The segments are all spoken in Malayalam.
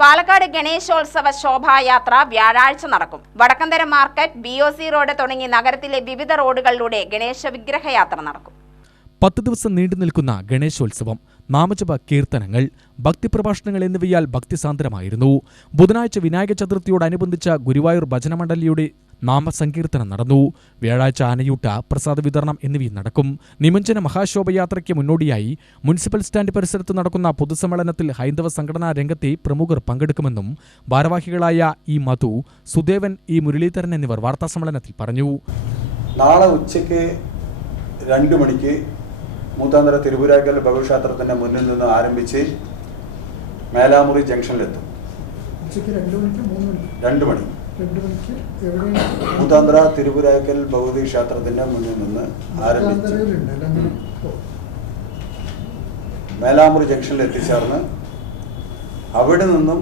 പാലക്കാട് ഗണേശോത്സവ ശോഭായാത്ര വ്യാഴാഴ്ച നടക്കും. Vadakkanthara market B O C road തുടങ്ങി നഗരത്തിലെ വിവിധ റോഡുകളിലൂടെ ഗണേശ വിഗ്രഹയാത്ര നടക്കും. പത്ത് ദിവസം നീണ്ടു നിൽക്കുന്ന ഗണേശോത്സവം നാമജപ കീർത്തനങ്ങൾ ഭക്തിപ്രഭാഷണങ്ങൾ എന്നിവയാൽ ഭക്തിസാന്ദ്രമായിരുന്നു. ബുധനാഴ്ച വിനായക ചതുർത്ഥിയോടനുബന്ധിച്ച ഗുരുവായൂർ ഭജനമണ്ഡലിയുടെ നാമസങ്കീർത്തനം നടന്നു. വ്യാഴാഴ്ച ആനയൂട്ട പ്രസാദ വിതരണം എന്നിവയും നടക്കും. നിമഞ്ജന മഹാശോഭയാത്രയ്ക്ക് മുന്നോടിയായി മുനിസിപ്പൽ സ്റ്റാൻഡ് പരിസരത്ത് നടക്കുന്ന പൊതുസമ്മേളനത്തിൽ ഹൈന്ദവ സംഘടനാ രംഗത്തെ പ്രമുഖർ പങ്കെടുക്കുമെന്നും ഭാരവാഹികളായ ഇ മധു സുദേവൻ ഇ മുരളീധരൻ എന്നിവർ വാർത്താസമ്മേളനത്തിൽ പറഞ്ഞു. നാളെ ഉച്ചയ്ക്ക് രണ്ട് മണിക്ക് മൂത്താന്തര തിരുപുരാക്കൽ ഭഗവക്ഷേത്രത്തിന്റെ മുന്നിൽ നിന്ന് ആരംഭിച്ച് മേലാമുറി ജംഗ്ഷനിലെത്തും. രണ്ടു മണി. മൂത്താന്തര തിരുപുരാക്കൽ ഭഗവതി ക്ഷേത്രത്തിന്റെ മുന്നിൽ നിന്ന് ആരംഭിച്ചു. മേലാമുറി ജംഗ്ഷനിൽ എത്തിച്ചേർന്ന് അവിടെ നിന്നും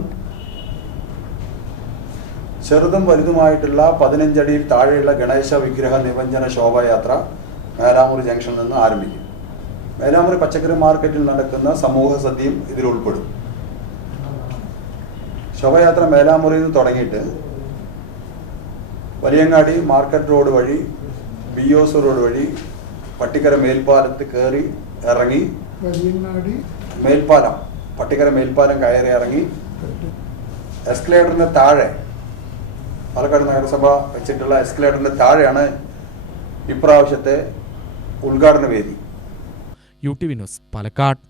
ചെറുതും വലുതുമായിട്ടുള്ള പതിനഞ്ചടിയിൽ താഴെയുള്ള ഗണേശ വിഗ്രഹ നിമഞ്ജന ശോഭായാത്ര മേലാമുറി ജംഗ്ഷനിൽ നിന്ന് ആരംഭിക്കും. മേലാമുറി പച്ചക്കറി മാർക്കറ്റിൽ നടക്കുന്ന സമൂഹ സദ്യയും ഇതിൽ ഉൾപ്പെടും. ശോഭയാത്ര മേലാമുറിയിൽ നിന്ന് തുടങ്ങിയിട്ട് വലിയങ്ങാടി മാർക്കറ്റ് റോഡ് വഴി ബി ഒസ് റോഡ് വഴി പട്ടിക്കര മേൽപ്പാലത്ത് കയറി ഇറങ്ങി വലിയങ്ങാടി മേൽപ്പാലം പട്ടിക്കര മേൽപ്പാലം കയറി ഇറങ്ങി എസ്കലേറ്ററിന്റെ താഴെ പാലക്കാട് നഗരസഭ വെച്ചിട്ടുള്ള എസ്കലേറ്ററിന്റെ താഴെയാണ് ഇപ്രാവശ്യത്തെ ഉദ്ഘാടന വേദി. U T V news Palakkad.